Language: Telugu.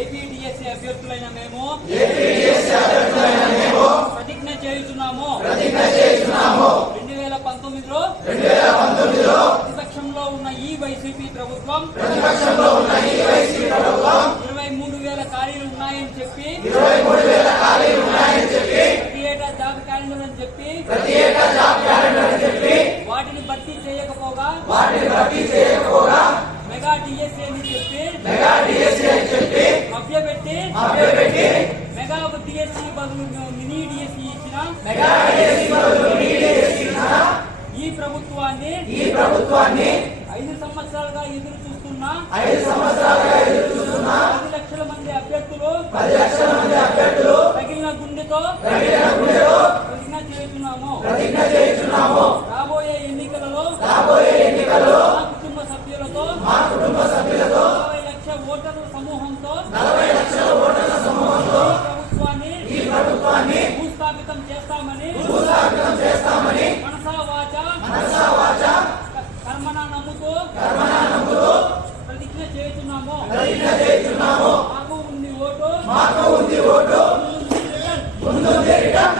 ఏపీడీఎస్సీ అభ్యర్థులైన మేము ప్రతిజ్ఞ చేయుచున్నాము 2019లో ప్రతిపక్షంలో ఉన్న ఈ వైసీపీ ప్రభుత్వం 23,000 ఖాళీలు ఉన్నాయని చెప్పి ప్రతి ఏటా జాబ్ క్యాలెండర్ అని చెప్పి వాటిని భర్తీ చేయకపోగా మెగా డిఎస్సీ అని చెప్పి మభ్యపెట్టి మెగా డిఎస్సీ బదులు మినీ డిఎస్సీ ఇచ్చిన ఈ ప్రభుత్వాన్ని 5 సంవత్సరాలుగా ఎదురు చూస్తున్న 10 లక్షల మంది అభ్యర్థులు తగిన గుండెతో ప్రతిజ్ఞ చేస్తున్నాము. రాబోయే ఎన్నికలలో మా కుటుంబ సభ్యులతో 40 లక్షల ఓటర్ల సమూహంతో ఈ ప్రభుత్వాన్ని భూస్థాపితం చేస్తామని మనసా వాచా కర్మణ నమ్ముతూ ప్రతిజ్ఞ చేస్తున్నాము. మాకు ఉంది ఓటు ముందుంది రిటర్న్.